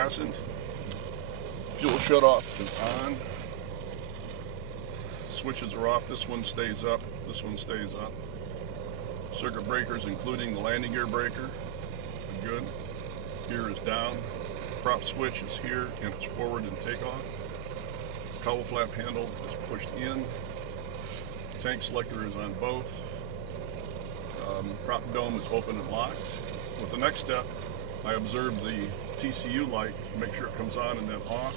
fastened. Fuel shut off is on. Switches are off. This one stays up. This one stays up. Circuit breakers, including the landing gear breaker, are good. Gear is down. Prop switch is here and it's forward and takeoff. Cowl flap handle is pushed in. Tank selector is on both. Prop dome is open and locked. With the next step, I observe the TCU light, make sure it comes on and then off.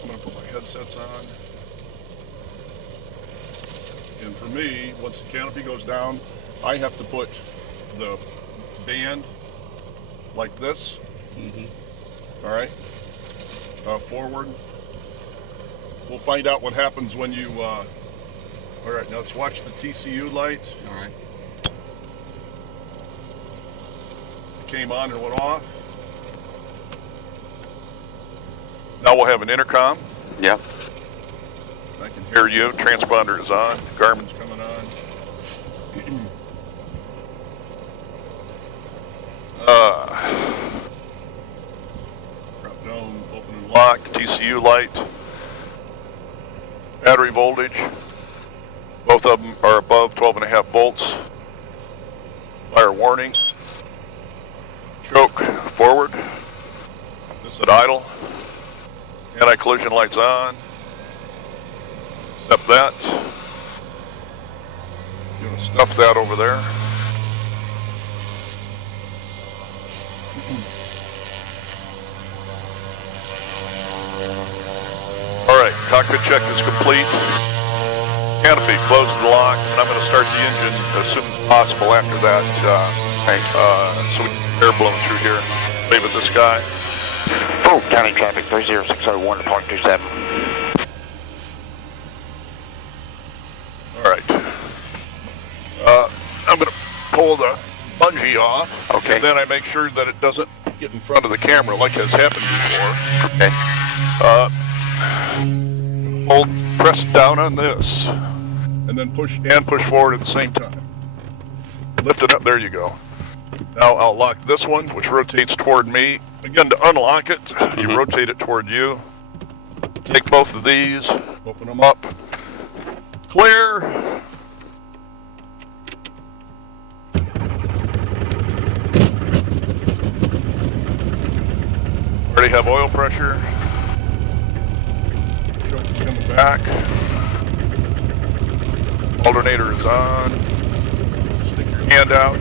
I'm going to put my headsets on. And for me, once the canopy goes down, I have to put the band like this. All right, forward. We'll find out what happens when you, all right, now let's watch the TCU light. All right. It came on and went off. Now we'll have an intercom. Yeah. I can hear you. Transponder is on. Garmin's coming on. Prop dome open and locked. TCU light. Battery voltage. Both of them are above 12.5 volts. Fire warning. Choke forward. This at idle. Anti-collision lights on. Except that. You're gonna stuff that over there. Alright, cockpit check is complete. Canopy closed and locked, and I'm going to start the engine as soon as possible after that. So we can get air blowing through here. Wave at the sky. Full county traffic 30601 to 0.27. Alright. I'm going to pull the bungee off. Okay. And then I make sure that it doesn't get in front of the camera like has happened before. Okay. Hold, press down on this. And then push forward at the same time. Lift it up, there you go. Now I'll lock this one, which rotates toward me. Again, to unlock it, you rotate it toward you. Take both of these, open them up. Clear. Already have oil pressure. Choke's coming back. Alternator is on. Stick your hand out.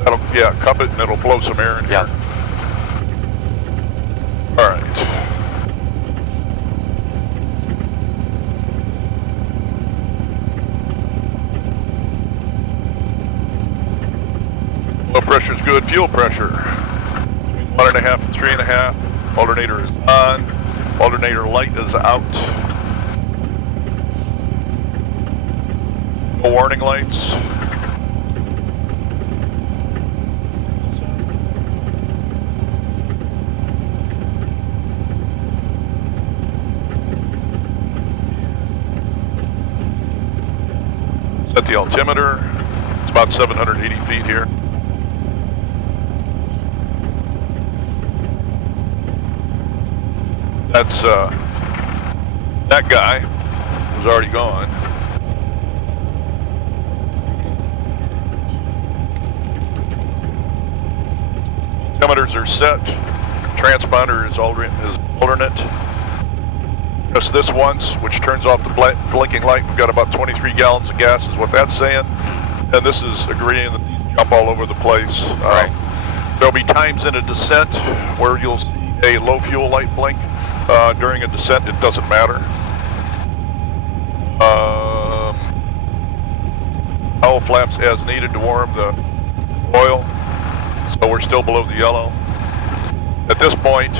That'll, yeah, cup it and it'll blow some air in here. All right. Oil pressure's good. Fuel pressure between 1.5 and 3.5. Alternator is on. Alternator light is out. No warning lights. Set the altimeter. It's about 780 feet here. That's, that guy was already gone. Altimeters are set. Transponder is alternate. Press this once, which turns off the blinking light. We've got about 23 gallons of gas is what that's saying. And this is agreeing that these jump all over the place. There'll be times in a descent where you'll see a low fuel light blink. During a descent, it doesn't matter. Cowl flaps as needed to warm the oil. So we're still below the yellow. At this point,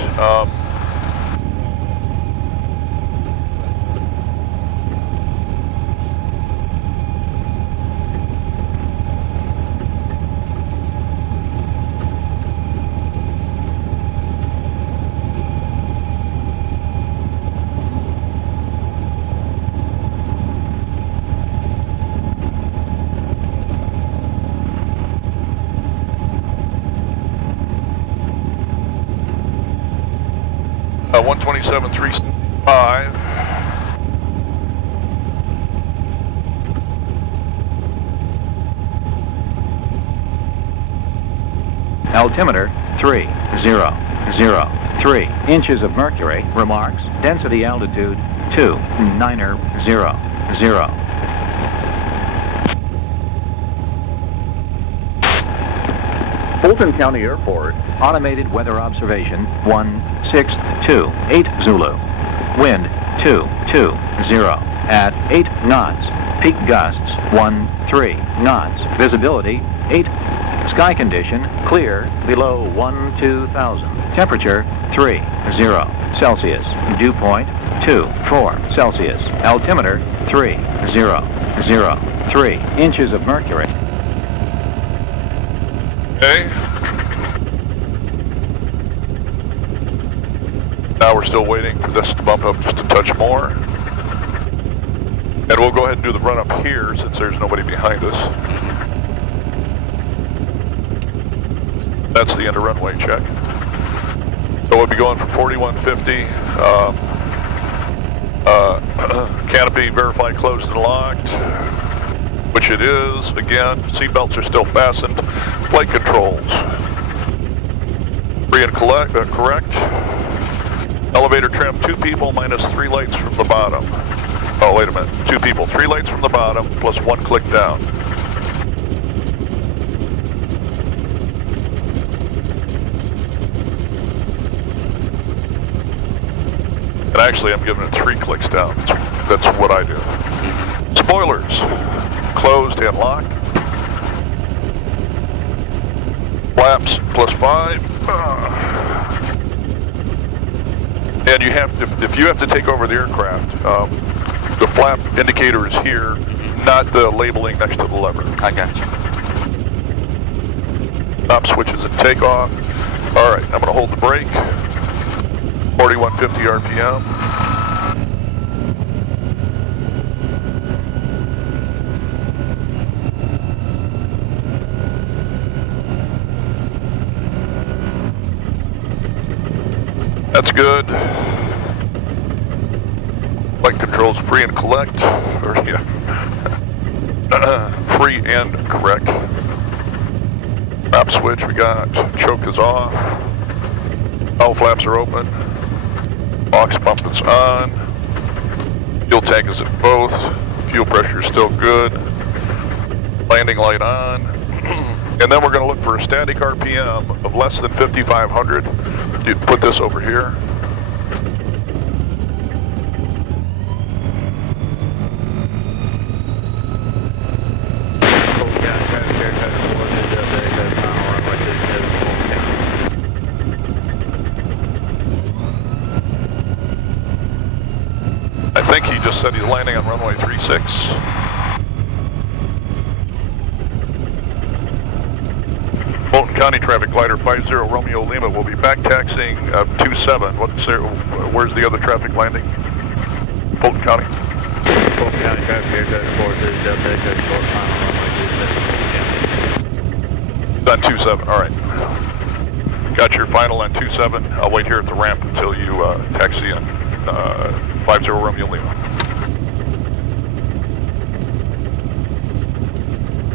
127.35. Altimeter 3003 inches of mercury. Remarks. Density altitude 2900. Fulton County Airport. Automated weather observation 1628 Zulu. Wind 220 at 8 knots. Peak gusts 13 knots. Visibility 8. Sky condition clear below 12,000. Temperature 30 Celsius. Dew point 24 Celsius. Altimeter 3003 inches of mercury. Okay. Now we're still waiting for this to bump up just a touch more. And we'll go ahead and do the run up here since there's nobody behind us. That's the end of runway check. So we'll be going for 4150. Canopy verified closed and locked, which it is. Again, seatbelts are still fastened. Flight controls. Free and correct. Elevator trim, 2 people minus 3 lights from the bottom. Oh, wait a minute. 2 people, 3 lights from the bottom plus 1 click down. And actually, I'm giving it 3 clicks down. That's what I do. Spoilers, closed and locked. Flaps plus 5. And you have to, if you have to take over the aircraft, the flap indicator is here, not the labeling next to the lever. I got you. Stop switches at takeoff. All right, I'm going to hold the brake. 4150 RPM. That's good. Flight controls free and collect, or yeah, free and correct. Prop switch we got. Choke is off. All flaps are open. Box pump is on. Fuel tank is at both. Fuel pressure is still good. Landing light on. And then we're going to look for a static RPM of less than 5,500. You put this over here. I think he just said he's landing on runway 36. Fulton County traffic glider 50 Romeo Lima will be back taxiing 27. Where's the other traffic landing? Fulton County. Fulton County traffic here, Delta 430 Delta, Delta 4 final runway 27. On 27, all right. Got your final on 27. I'll wait here at the ramp until you taxi in 50 Romeo Lima.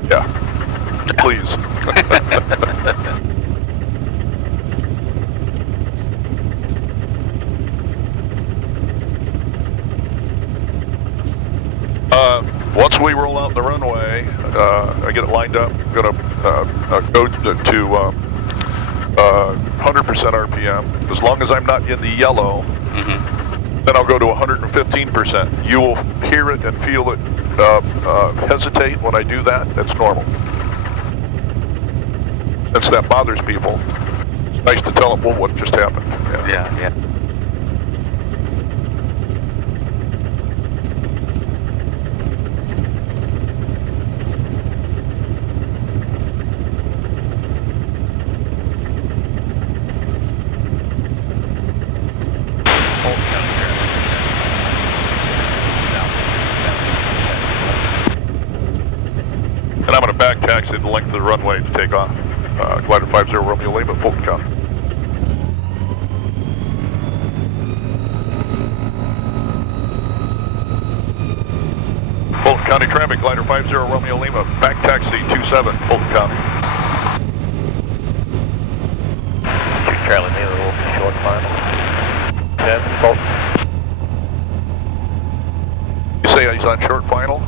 Yeah, please. Once we roll out the runway, I get it lined up. I'm going to go to 100% RPM. As long as I'm not in the yellow, then I'll go to 115%. You will hear it and feel it hesitate when I do that. That's normal. Since that bothers people, it's nice to tell them, well, what just happened. Yeah. And I'm going to back taxi the length of the runway to take off. Glider 50 Romeo Lima, Fulton County. County traffic, glider 50 Romeo Lima, back taxi 27, Fulton County. Charlie Neely, Wolf, short final. 10, Fulton. You say he's on short final?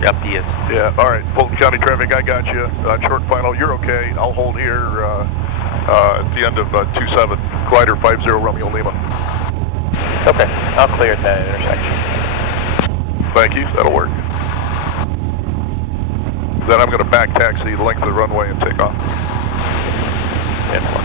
Yep, he is. Yeah, all right, Fulton County traffic, I got you. Short final, you're okay. I'll hold here at the end of 27, glider 50 Romeo Lima. Okay, I'll clear at that intersection. Thank you, that'll work. Then I'm going to back taxi the length of the runway and take off. 10-1.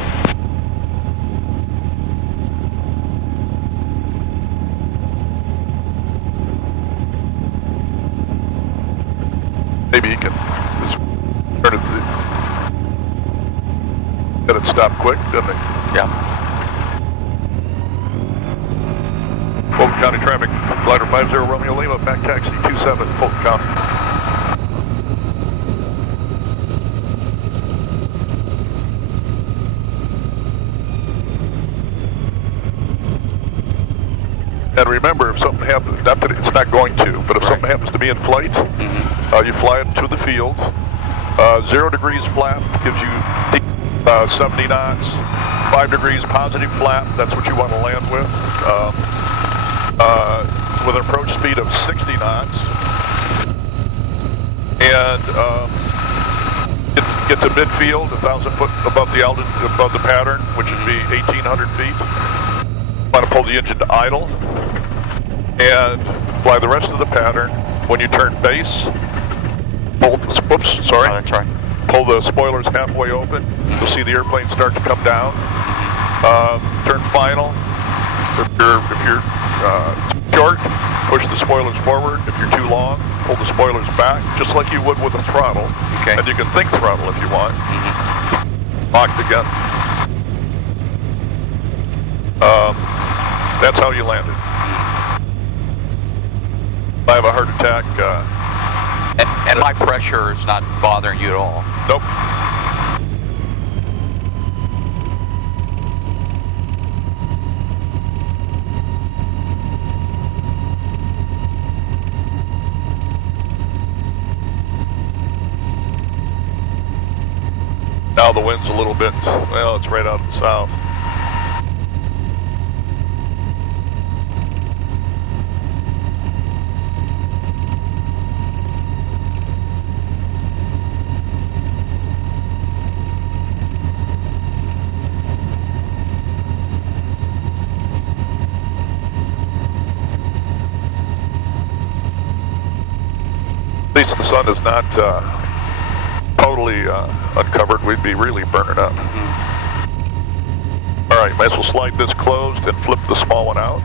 Maybe he can just turn it. Got it stop quick, didn't it? Yeah. Fulton County traffic, glider 50 Romeo Lima, back taxi 27, Fulton County. And remember, if something happens, not that it's not going to, but if something happens to be in flight, you fly it to the field. 0 degrees flap gives you 70 knots. 5 degrees positive flap, that's what you want to land with. With an approach speed of 60 knots. And get to midfield, 1,000 foot above the altitude, above the pattern, which would be 1,800 feet. Want to pull the engine to idle and fly the rest of the pattern. When you turn base, pull the, That's right. pull the spoilers halfway open. You'll see the airplane start to come down. Turn final. If you're short, push the spoilers forward. If you're too long, pull the spoilers back, just like you would with a throttle. Okay. And you can think throttle if you want. Locked again. That's how you land it. If I have a heart attack. And my pressure is not bothering you at all? Nope. Now the wind's a little bit, well, it's right out of the south. At least the sun is not totally uncovered. We'd be really burning up. All right, might as well slide this closed and flip the small one out.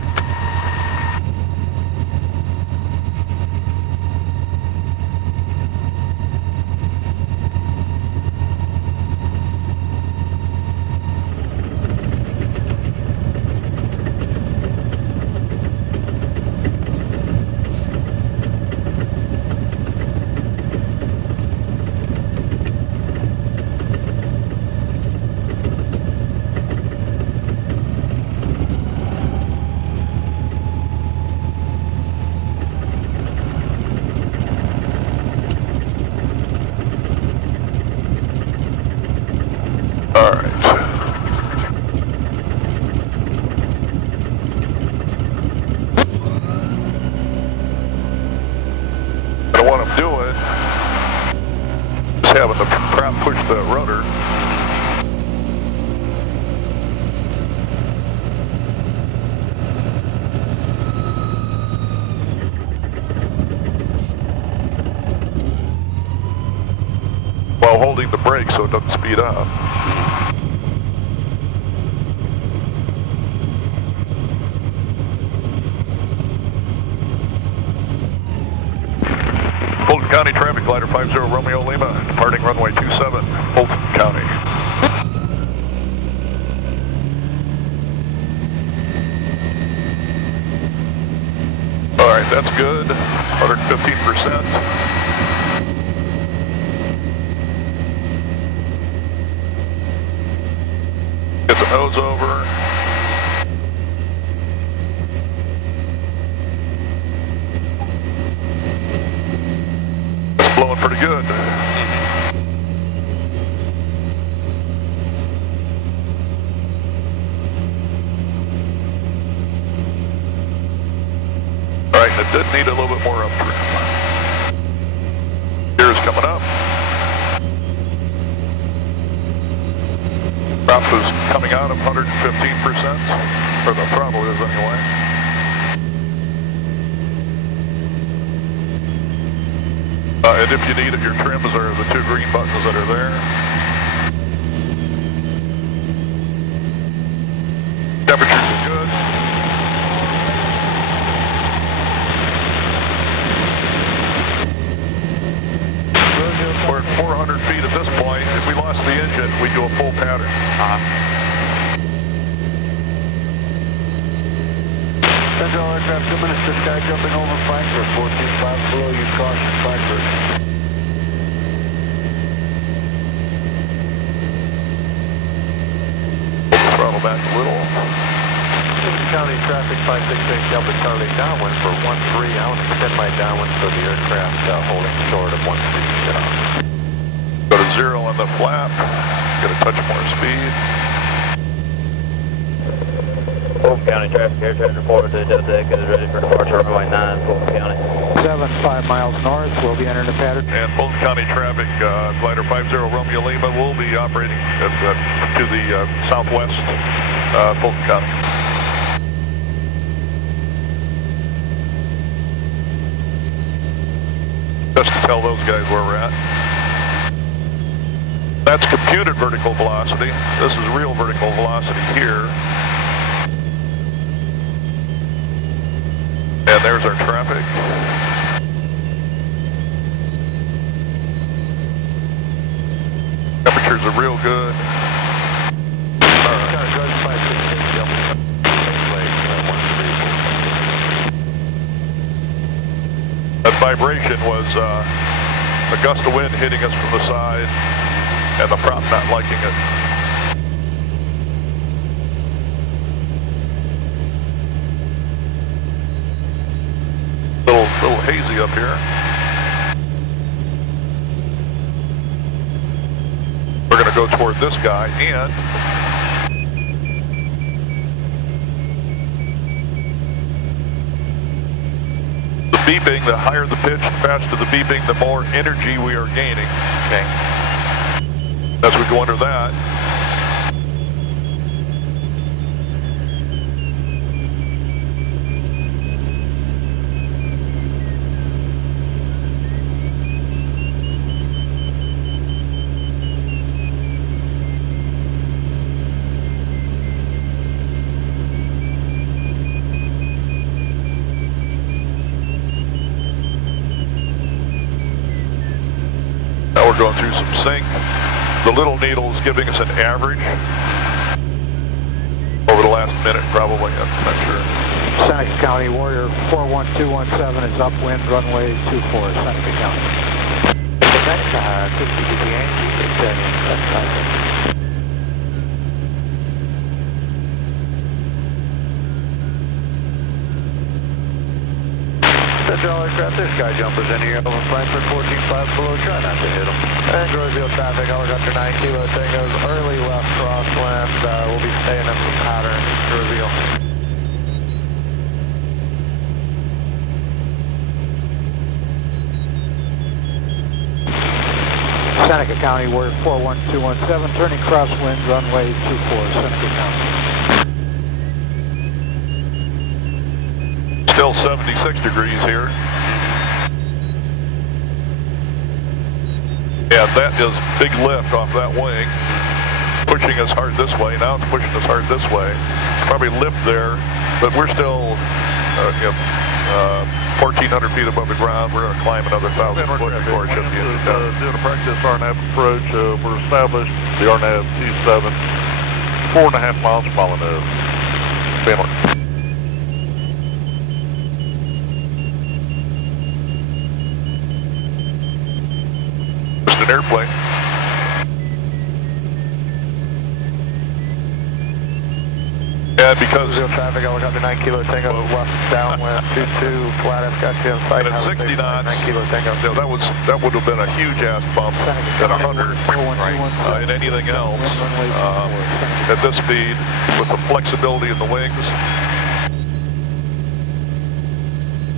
All right. And what I'm doing is having the prop push the rudder. While holding the brake so it doesn't speed up. Fulton County traffic, glider 50 Romeo Lima, departing runway 27, Fulton County. All right, that's good, 115%. Get the nose over. flowing pretty good. All right, it did need a little bit more up trim. Gear is coming up. Prop is coming out of 115%, or the throttle is anyway. And if you need it, your trims are the 2 green buttons that are there. Temperatures are good. We're at 400 feet at this point. If we lost the engine, we do a full pattern. Central aircraft 2 minutes to sky jumping over Frankfurt, 14.5 below you, caution Frankfurt. Pull the throttle back a little. County traffic 568 Delta Charlie downwind for 13. I want to extend my downwind so the aircraft holding short of 13. Go to 0 on the flap. Get a touch more speed. Fulton County traffic air traffic reported to Delta Echo is ready for departure runway 9, Fulton County. 5 miles north, we'll be entering the pattern. And Fulton County traffic, glider 50 Romeo Lima will be operating to the southwest, Fulton County. Just to tell those guys where we're at. That's computed vertical velocity. This is real vertical velocity here. And there's our traffic. Temperatures are real good. That vibration was a gust of wind hitting us from the side and the prop not liking it. Little hazy up here. We're going to go toward this guy and the beeping, the higher the pitch, the faster the beeping, the more energy we are gaining. Okay. As we go under that, we're going through some sync. The little needle is giving us an average over the last minute, probably. I'm not sure. Seneca County Warrior 41217 is upwind, runway 24, Seneca County. The next 60 dBA, Central aircraft, this guy jumpers in here over Frankfurt, 14.5 below, try not to hit them. And Grosville traffic, helicopter 9 kilo, Tango's early left crosswind, we'll be staying in some pattern, Grosville. Seneca County Warrior 41217, turning crosswind, runway 24, Seneca County. Still 76 degrees here. Yeah, that is big lift off that wing. Pushing us hard this way. Now it's pushing us hard this way. Probably lift there, but we're still 1,400 feet above the ground. We're going to climb another 1,000 foot before it should be done. Doing a practice RNAV approach. We're established the RNAV T7, 4.5 miles from Molyneux. Family. Just an airplane. And because Zero traffic, helicopter 9 Kilo Tango, left downwind 22, flat, got you on site. at 60 knots, 9 Kilo Tango. you know, that would have been a huge ass bump at 100 and anything else at this speed with the flexibility in the wings.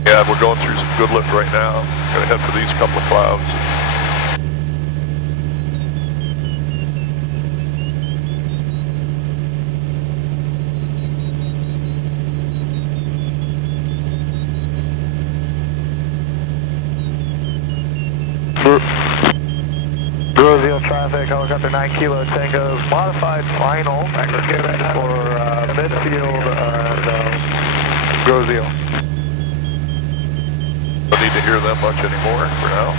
Yeah, we're going through some good lift right now. Gonna head for these couple of clouds. Zero traffic, helicopter 9 Kilo Tango, modified final for midfield and Grozio. Don't need to hear them much anymore for now.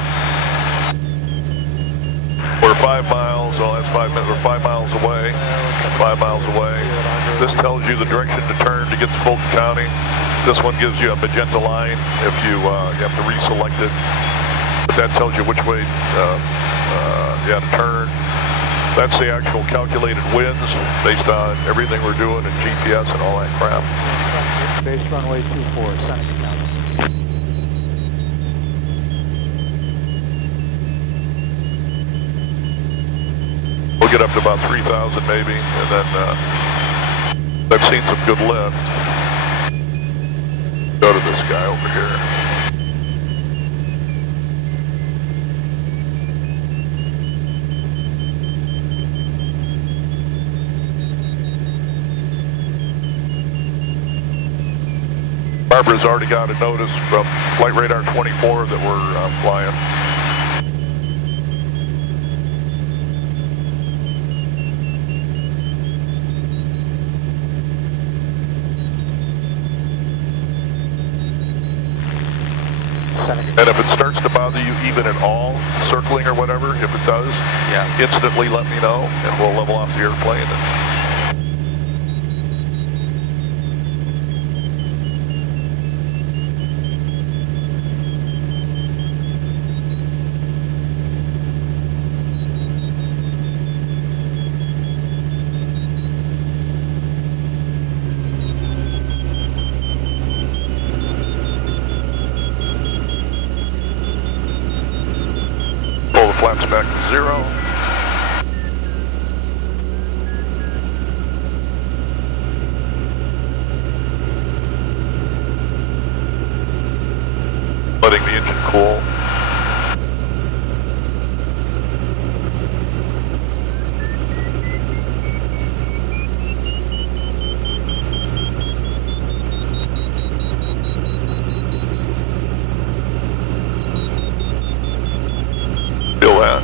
We're 5 miles, well that's 5 minutes, we're 5 miles away. 5 miles away. This tells you the direction to turn to get to Fulton County. This one gives you a magenta line if you have to reselect it. But that tells you which way you have to turn. That's the actual calculated winds based on everything we're doing and GPS and all that crap. Base runway 24, Seneca County. We'll get up to about 3,000 maybe, and then I've seen some good lift. Go to this guy over here. Barbara's already got a notice from Flight Radar 24 that we're flying. And if it starts to bother you even at all, circling or whatever, if it does, instantly let me know and we'll level off the airplane. Pull the flaps back to 0. Letting the engine cool. Feel that.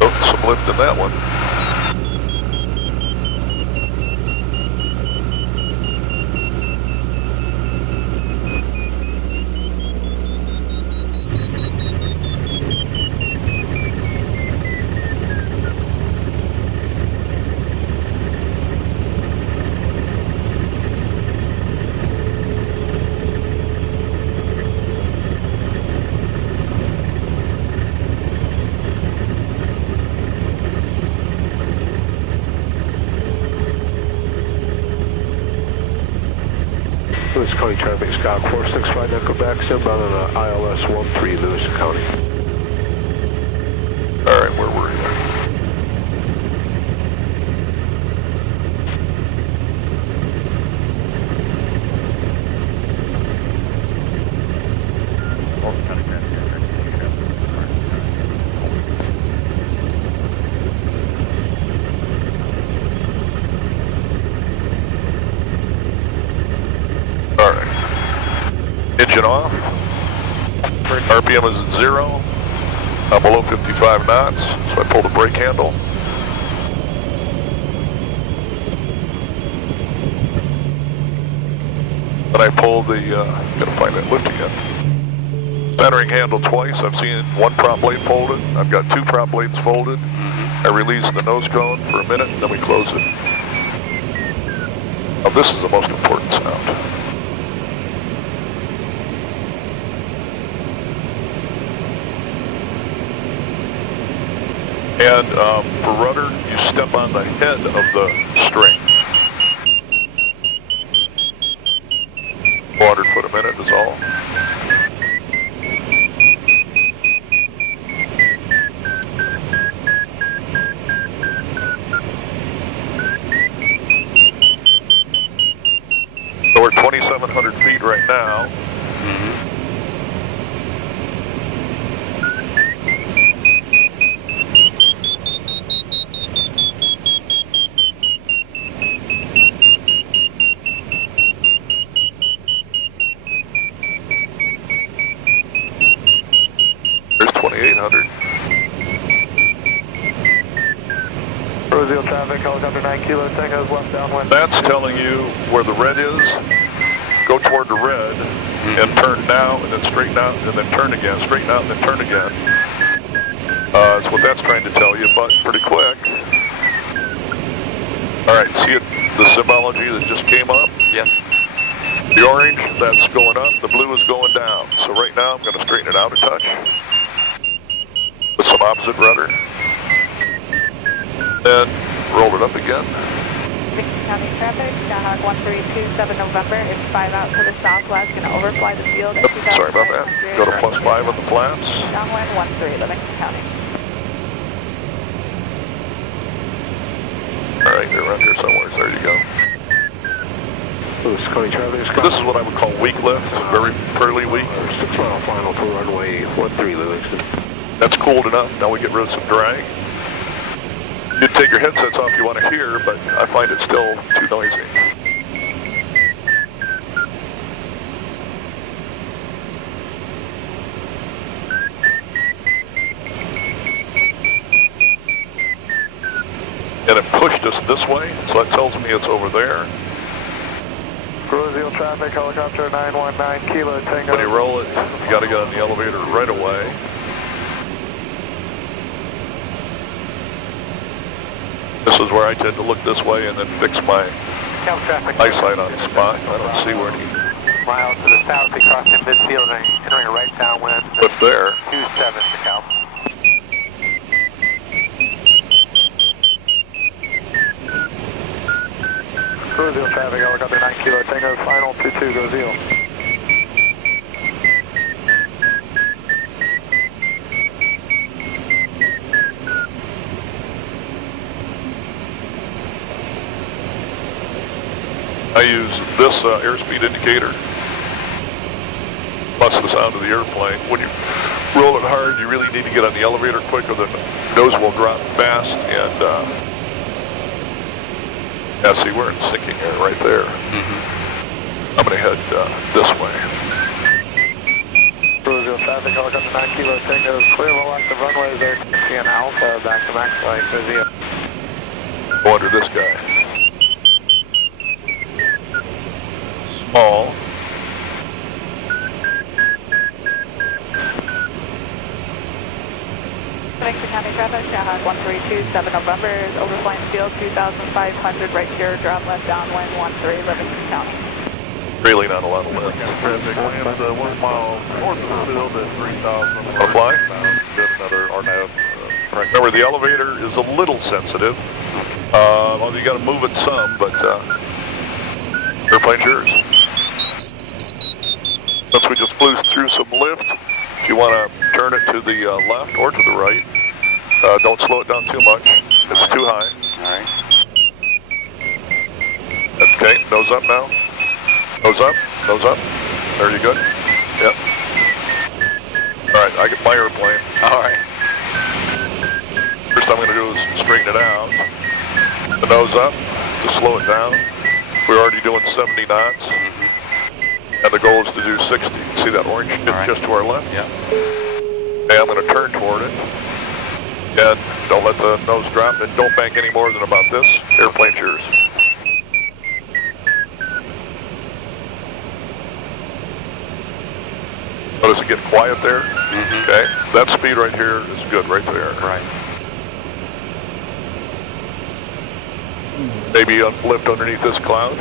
Oh, some lift in that one. Lewis County traffic, Scott 465 Echo back, southbound on ILS 13, Lewis County. All right, where were you? All right. Engine off. RPM is at 0. I'm below 55 knots, so I pull the brake handle. Then I pull the, gotta find that lift again. Centering handle twice. I've seen one prop blade folded. I've got 2 prop blades folded. I release the nose cone for a minute, and then we close it. Now this is the most important sound. And for rudder, you step on the head of the string. 400 foot a minute is all. So we're 2,700 feet right now. There's 2,800. Roseville traffic, helicopter 9 Kilo Tango's left downwind. That's telling you where the red is. Go toward the red and turn now and then straighten out and then turn again. Straighten out and then turn again. That's what that's trying to tell you, but pretty quick. All right, see it, the symbology that just came up? Yes. The orange, that's going up. The blue is going down. So right now I'm going to straighten it out a touch with some opposite rudder. Then roll it up again. County traffic, Skyhawk 1327 November, it's 5 out to the southwest, going to overfly the field at 2000. Sorry about that. Go to +5 on the flats. Downwind 13, Livingston County. All right, they're around here somewhere. There you go. Lewis County traffic, This is what I would call weak lift, very fairly weak. 6 mile final for runway 13 Livingston. That's cooled enough. Now we get rid of some drag. You take your headsets off you want to hear, but I find it still too noisy. And it pushed us this way, so that tells me it's over there. Roseville traffic, helicopter 919 Kilo Tango. When you roll it, you got to get on the elevator right away. This is where I tend to look this way and then fix my eyesight on the spot. I don't see where any Miles to the south, they crossed in midfield and entering a right downwind. but there. 27 to Cal. Roseville traffic, helicopter 9 Kilo Tango, final 22 Roseville. I use this airspeed indicator plus the sound of the airplane. When you roll it hard, you really need to get on the elevator quick or the nose will drop fast. And yeah, see, we're in sinking air right there. I'm going to head this way. Roseville traffic, helicopter 9 Kilo Tango, clear low active runways there. CN Alpha, back to max flight, Roseville. Go under this guy. Small. Livingston County traffic, Skyhawk 1327 November is overflying the field 2,500 right here, drop left downwind 13 Livingston County. Really not a lot of wind. Traffic winds 1 mile north of the field at 3,000. Wanna fly? Get another RNAV. Remember, the elevator is a little sensitive. Well, you got to move it some, but airplane's yours. Since we just flew through some lift, if you want to turn it to the left or to the right, don't slow it down too much. It's too high. All right. Okay, nose up now. Nose up, nose up. There you go. Yep. All right, I get my airplane. All right. First I'm going to do is straighten it out. The nose up to slow it down. We're already doing 70 knots. And the goal is to do 60. See that orange tip just to our left? Yeah. Okay, I'm going to turn toward it. And don't let the nose drop. And don't bank any more than about this. Airplane's yours. Notice it get quiet there? Okay. That speed right here is good right there. Right. Maybe lift underneath this cloud.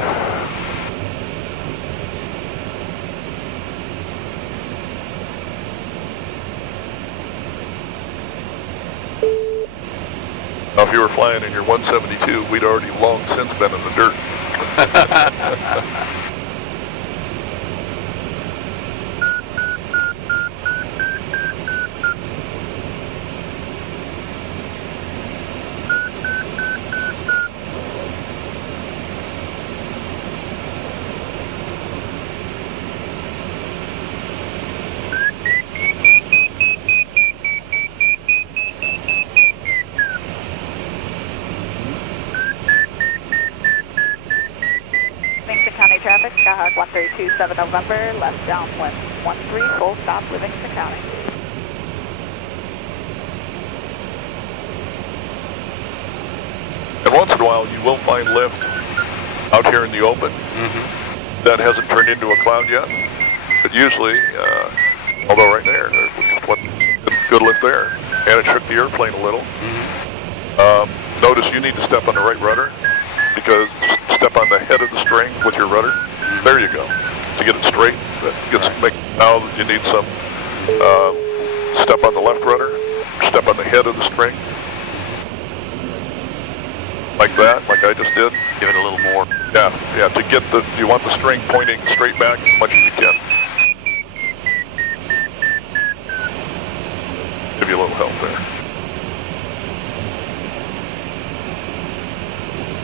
if you were flying in your 172, we'd already long since been in the dirt. County traffic, Skyhawk 1327 November, left downwind 13, full stop, Livingston County. And once in a while, you will find lift out here in the open. That hasn't turned into a cloud yet. But usually, although right there was good lift there, and it shook the airplane a little. Notice you need to step on the right rudder, because step on the head of the string with your rudder. There you go. To get it straight. Now you need some step on the left rudder, step on the head of the string. Like that, like I just did. Give it a little more. Yeah, to get you want the string pointing straight back as much as you can. Give you a little help there.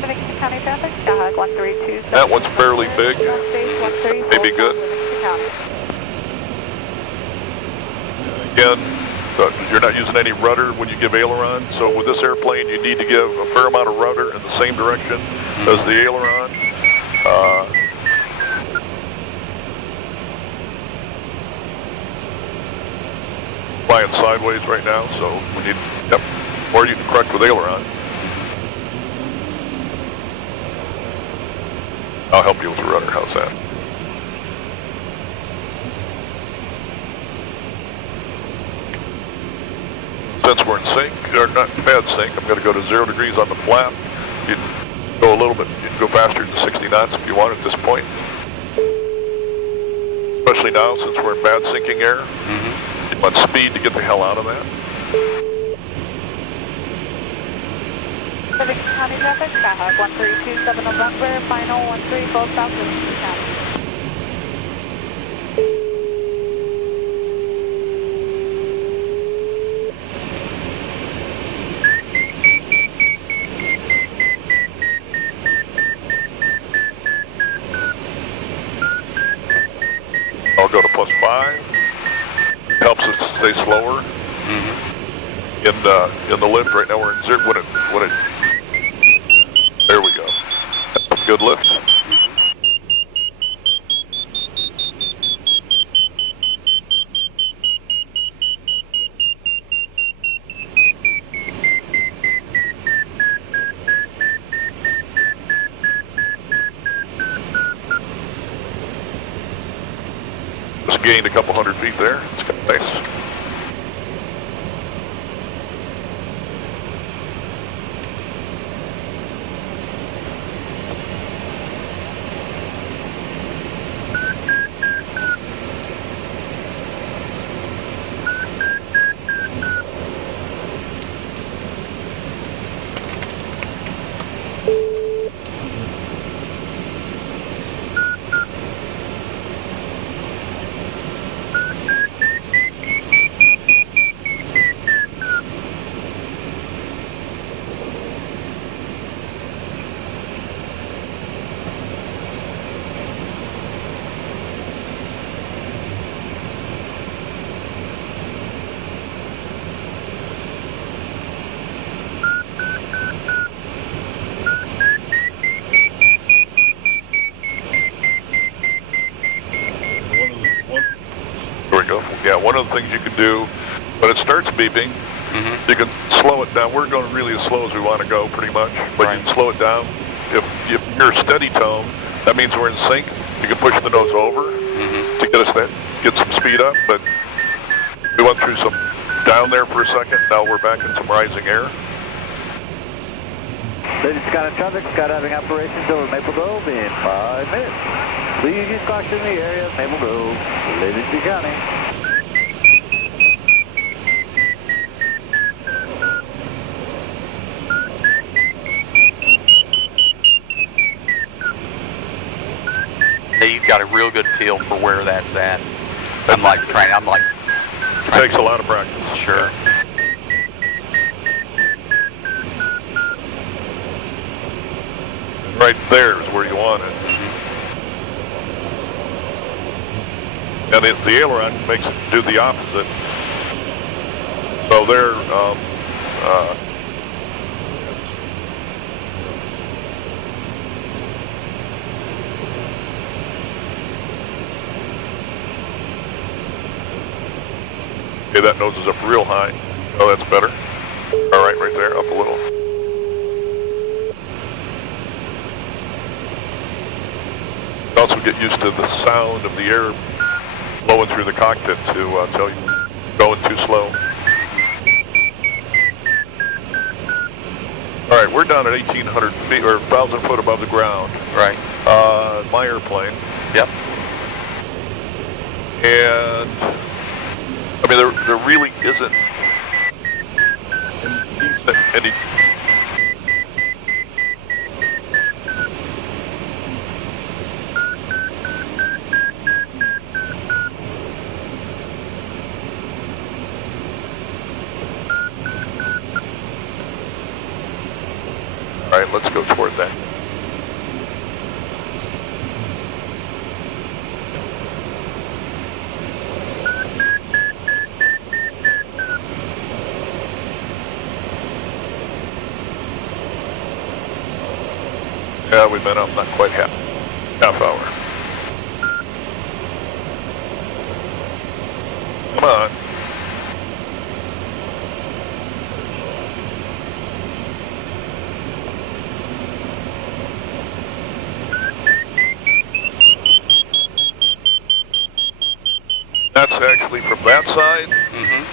Livingston County traffic, Skyhawk 1327. That one's fairly big. Maybe good. Again, you're not using any rudder when you give aileron, so with this airplane you need to give a fair amount of rudder in the same direction as the aileron. Flying sideways right now, so we need, or you can correct with aileron. I'll help you with the rudder, how's that? Since we're in sync, or not bad sync, I'm going to go to 0 degrees on the flap. You can go a little bit, you can go faster than 60 knots if you want at this point. Especially now, since we're in bad sinking air. You want speed to get the hell out of that. Livingston County traffic, Skyhawk 1327 November, final 13, full stop, Livingston County. I'll go to +5. Helps us stay slower. In the lift right now we're in 0. When it there we go. Good lift. Just gained a couple hundred feet there. It's kind of nice. Yeah, one of the things you can do, when it starts beeping, you can slow it down. We're going really as slow as we want to go, pretty much, but you can slow it down. If you're a steady tone, that means we're in sync. You can push the nose over to get some speed up, but we went through some down there for a second. Now we're back in some rising air. Livingston County traffic, skydiving operations over Maple Grove in 5 minutes. Please use caution in the area of Maple Grove, Livingston County. real good feel for where that's at. I'm like Takes a lot of practice. sure. Right there is where you want it. And the aileron makes it do the opposite. So they're, okay, that nose is up real high. Oh, that's better. All right, right there, up a little. Also get used to the sound of the air blowing through the cockpit to tell you going too slow. All right, we're down at 1,800 feet or 1,000 foot above the ground. Right. My airplane. Yep. And I mean, there really isn't any. All right, let's go toward that. Yeah, we've been up not quite half hour. Come on. That's actually from that side. Mm-hmm.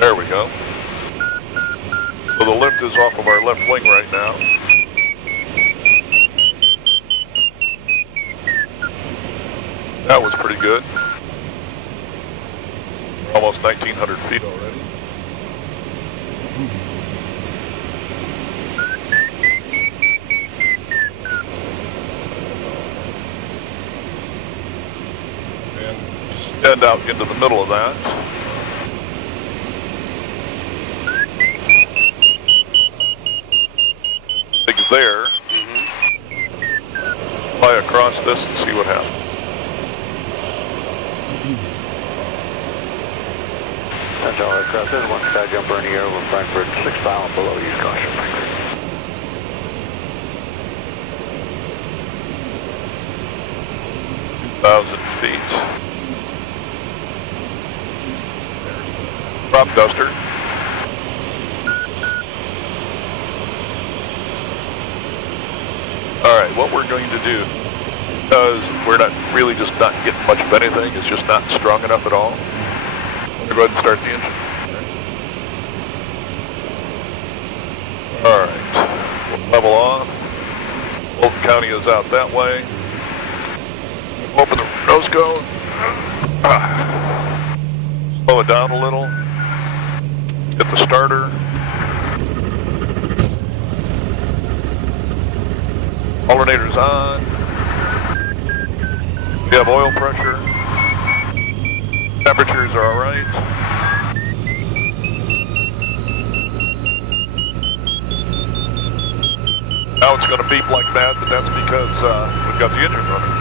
There we go. So the lift is off of our left wing right now. That was pretty good. Almost 1,900 feet already. And extend out into the middle of that. There, fly across this and see what happens. That's all right, Cross. There's one sky jumper in the air over Frankfurt, 6 mile below. Use caution, Frankfurt. Feet. Prop duster. Alright, what we're going to do, because we're not really just not getting much of anything, it's just not strong enough at all. I'm going to go ahead and start the engine. Alright, we'll level off. Fulton County is out that way. Open the nose cone. Slow it down a little. Hit the starter. Alternator's on. We have oil pressure. Temperatures are all right. Now it's going to beep like that, but that's because we've got the engine running.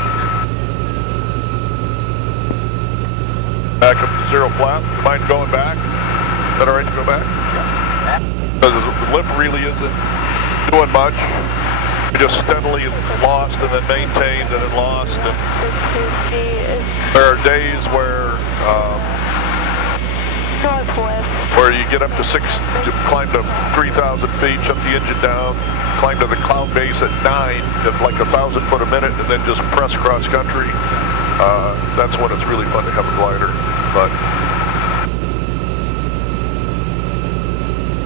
Back up to 0 flat. Mind going back? Is that all right to go back? Yeah. Because the lift really isn't doing much. We just steadily lost and then maintained and then lost. And there are days where you get up to climb to 3,000 feet, shut the engine down, climb to the cloud base at 9 at like 1,000 foot a minute, and then just press cross country. That's when it's really fun to have a glider. But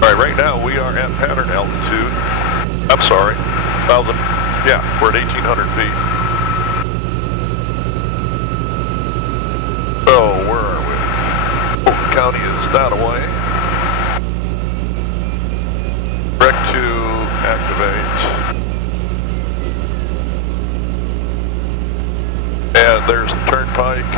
all right, right now we are at pattern altitude. I'm sorry, 1,000. Yeah, we're at 1,800 feet. So where are we? Fulton County is that away. Rec 2, activate. And there's the turnpike.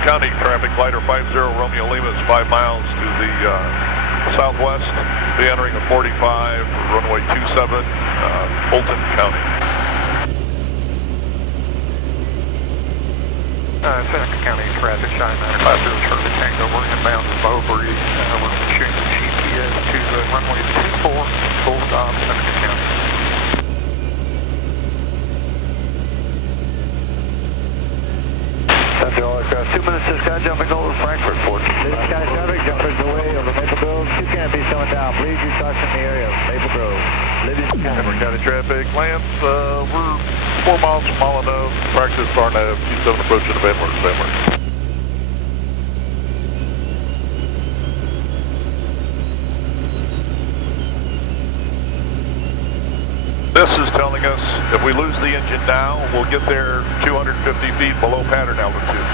County traffic, glider 50 Romeo Lima is 5 miles to the southwest. Be entering a 45 for runway 27, Fulton County. Seneca County traffic, Cheyenne 50 Charlie Tango, we're inbound to Beaubridge. We're shooting GPS to runway 24, full stop, Seneca County. Central aircraft, 2 minutes to sky jumping over Frankfurt, 14. Sky traffic, jumpers away over Maple Grove. 2 canopies coming down. Please retract in the area of Maple Grove. Denver County traffic, Lance, we're 4 miles from Molineux. Practice RNAV 27 approaching to Van Wert. This is telling us if we lose the engine now, we'll get there 250 feet below pattern altitude.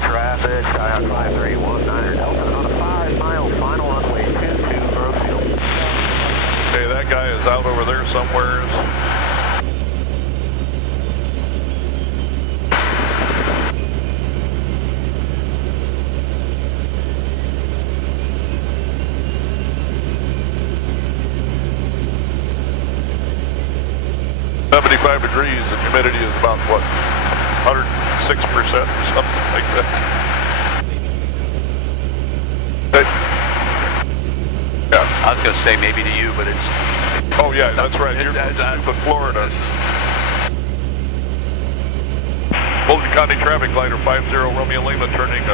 Traffic, Skyhawk 5319 Delta on a 5 mile final runway 22 Grovefield. Okay, that guy is out over there somewhere. 75 degrees, the humidity is about, what, 106% or something like that. But, yeah. I was going to say maybe to you, but it's... Oh, yeah, that's right. You're from Florida. Fulton County traffic, glider 50 Romeo Lima, turning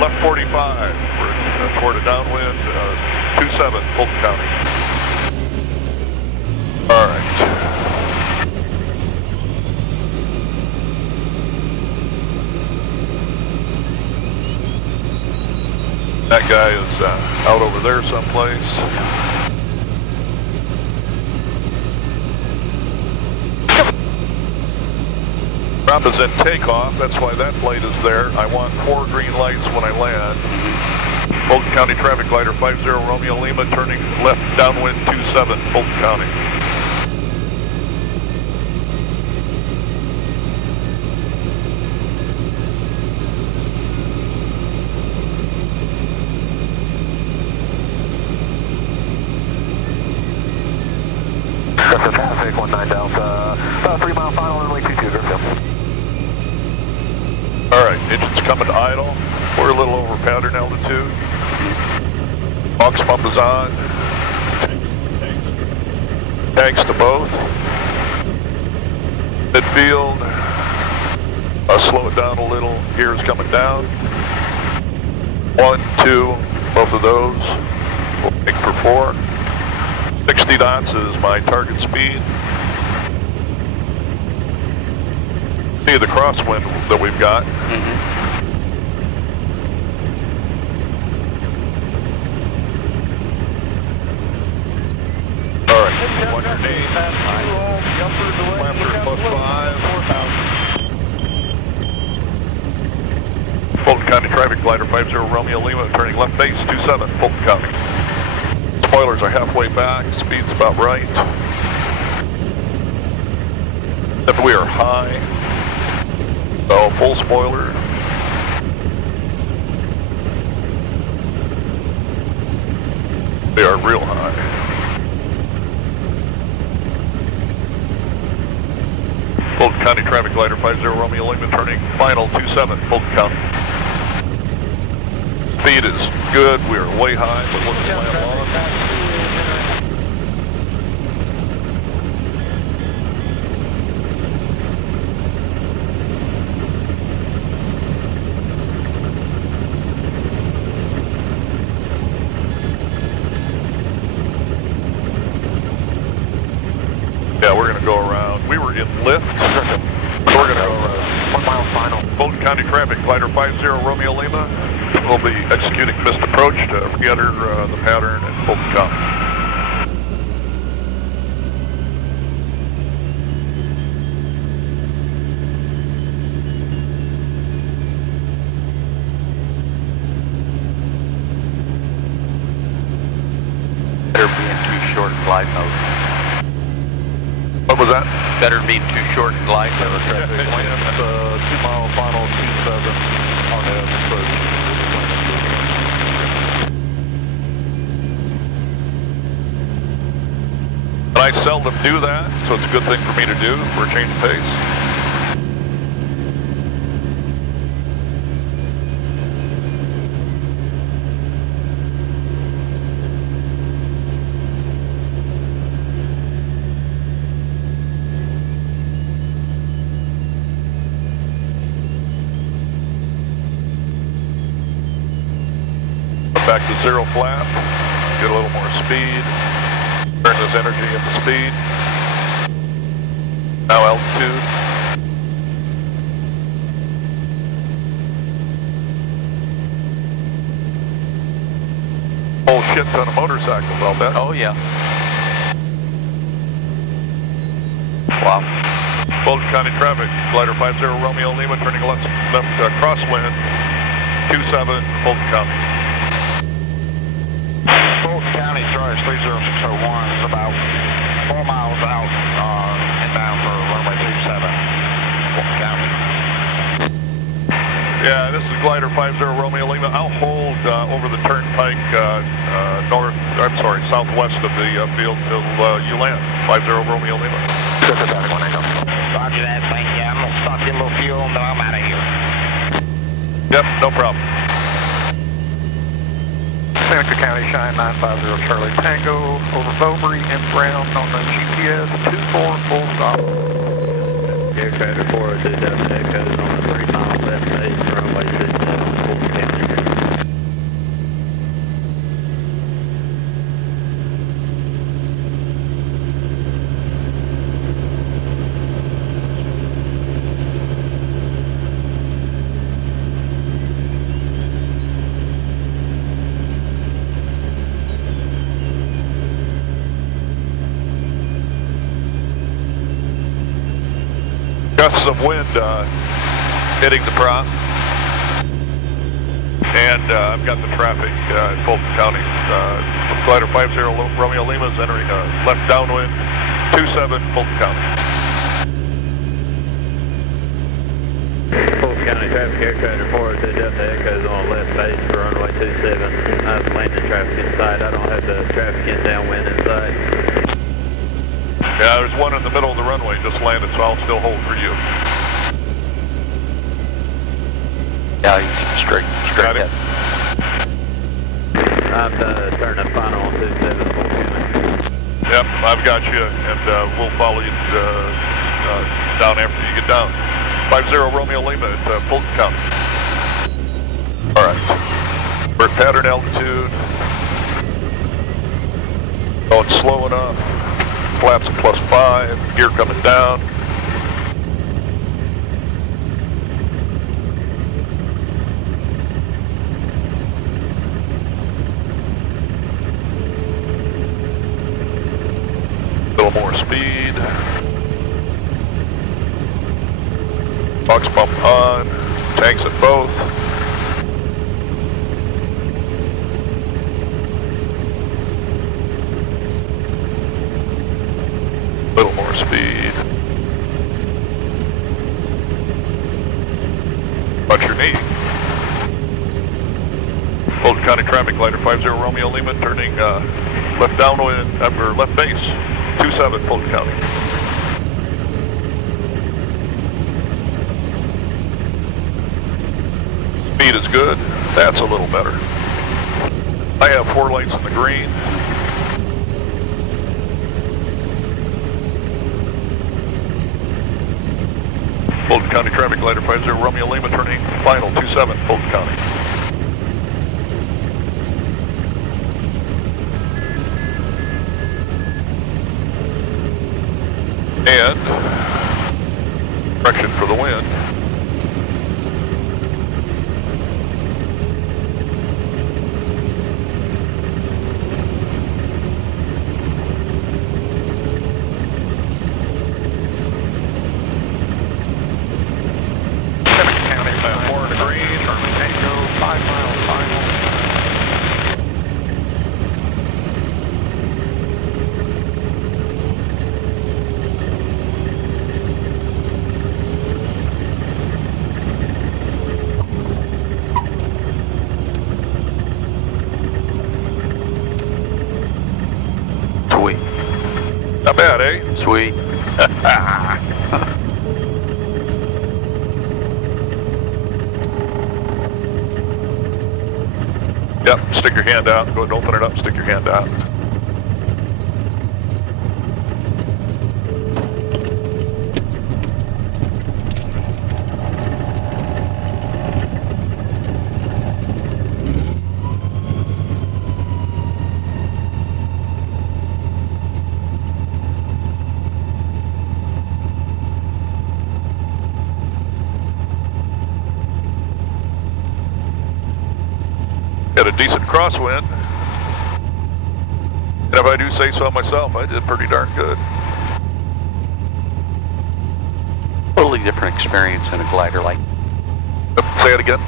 left 45 toward a downwind 27, Fulton County. All right. That guy is out over there someplace. Prop is in takeoff, that's why that light is there. I want 4 green lights when I land. Fulton County traffic, glider 50 Romeo Lima, turning left downwind 27, Fulton County. Traffic 19 Delta, about 3 mile final runway 22 Grovefield. All right, engine's coming to idle. We're a little over pattern altitude. Aux pump is on. Tanks to both. Midfield. Slow it down a little. Gears coming down. 1, 2, both of those. We'll make for 4. 60 knots is my target speed. See the crosswind that we've got. All right, what's your name? Flampers plus 5. Fulton County traffic, glider 50 Romeo Lima, turning left base 27, Fulton County. Spoilers are halfway back, speed's about right. If we are high, so full spoiler. They are real high. Fulton County traffic glider 50 Romeo Lima turning final 27 Fulton County. Speed is good. We are way high, but let's land on. Yeah, we're going to go around. We were in lift. We're going to go around. 1 mile final. Fulton County traffic, glider 50 Romeo Lima. We'll be executing missed approach to reenter the pattern at Fulton County. Better being too short glide mode. What was that? Better being too short glide mode. Traffic lands 2 mile final 27 on the approach. I seldom do that, so it's a good thing for me to do for a change of pace. Back to 0 flap, get a little more speed, turn this energy into speed. Now altitude. Whole shit ton of motorcycles, I'll bet. Oh yeah. Wow. Fulton County traffic, glider 50 Romeo Lima turning left crosswind, 27 Fulton County. Fulton County, Charge 30601 is about 4 miles out, inbound for runway 27, Fulton County. Yeah, this is glider 50 Romeo Lima. I'll hold over the turnpike southwest of the field till you land. 50 Romeo Lima. Roger that, thank you. I'm going to stop you a little fuel and then I'm out of here. Yep, no problem. Seneca County, Shine 950 Charlie Tango, over Bowbury, inbound on the GPS, 24 full stop. Aircraft 402 Delta Echo is on the 3 mile left base, runway 27, Fulton County. Gusts of wind hitting the prop, and I've got the traffic in Fulton County. Glider 50 Romeo Lima is entering left downwind, 27 Fulton County. Fulton County traffic, aircraft 402 Delta Echo is on left base for runway 27. I have landing traffic inside. I don't have the traffic in downwind inside. Yeah, there's one in the middle of the runway, just landed, so I'll still hold for you. Yeah, you straight Got it. ahead. I'm turning final on 27 Fulton County. Yep, I've got you, and we'll follow you down after you get down. 50 Romeo Lima at Fulton County. All right, we're at pattern altitude. Oh, it's slow enough. Flaps at +5, gear coming down. A little more speed. Box pump on, tanks at both. Little more speed. Fulton County traffic, glider 50 Romeo Lima, turning left downwind, or left base, 27 Fulton County. Speed is good. That's a little better. I have 4 lights in the green. Fulton County traffic, glider 50 Romeo Lima, turning final 27 Fulton County. And correction for the wind. Sweet. Not bad, eh? Sweet. Yep, stick your hand out. Go ahead and open it up, stick your hand out. Got a decent crosswind. And if I do say so myself, I did pretty darn good. Totally different experience in a glider like. Say it again.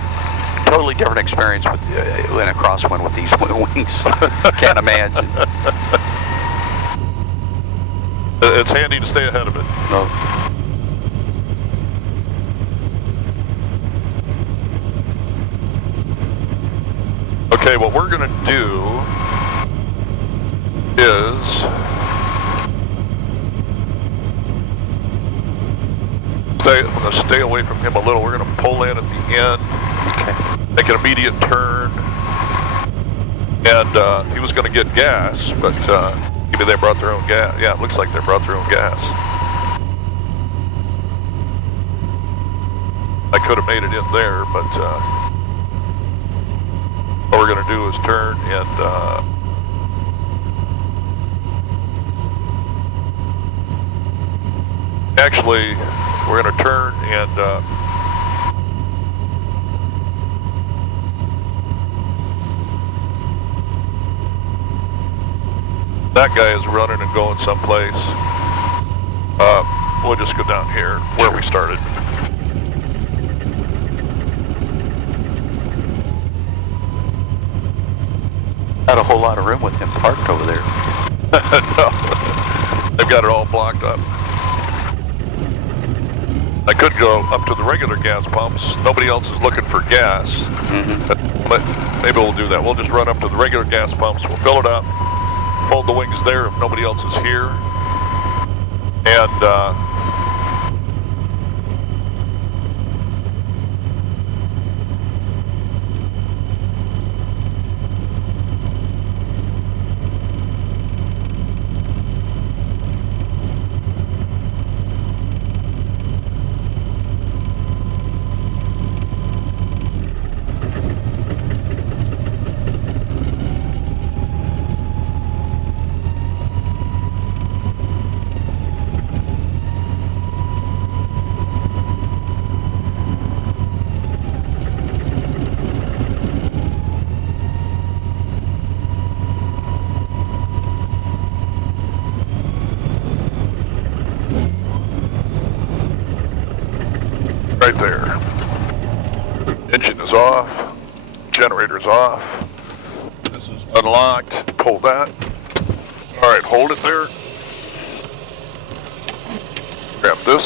Totally different experience with in a crosswind with these wings. Can't imagine. It's handy to stay ahead of it. No. Okay, what we're going to do is I'm going to stay away from him a little. We're going to pull in at the end, Okay. make an immediate turn, and he was going to get gas, but maybe they brought their own gas. Yeah, it looks like they brought their own gas. I could have made it in there, but what we're going to do is turn and actually we're going to turn and that guy is running and going someplace. We'll just go down here where we started. Not a whole lot of room with him parked over there. No, they've got it all blocked up. I could go up to the regular gas pumps. Nobody else is looking for gas. Mm-hmm. But maybe we'll do that. We'll just run up to the regular gas pumps. We'll fill it up, hold the wings there if nobody else is here. And right there. Engine is off. Generator's off. This is Unlocked. Pull that. All right, hold it there. Grab this.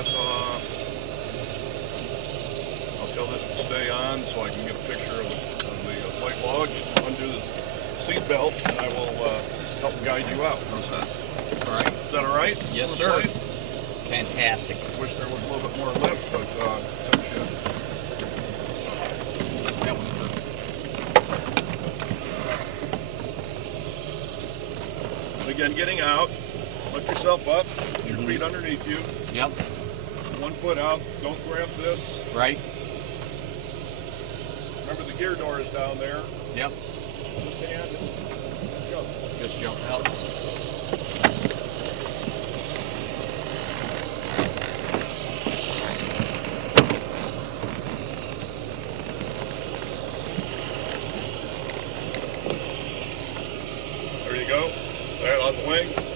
that's off. I'll tell this to stay on so I can get a picture of the flight log. Undo the seat belt and I will help guide you out. How's that? All right. Is that all right? Yes, sir. Fantastic. Wish there was a little bit more lift, but that's good. That was perfect. Again, getting out. Lift yourself up. Put your feet underneath you. Yep. One foot out. Don't grab this. Right. Remember the gear door is down there. Yep. Just hand and jump. Just jump out. There you go. There on the wing.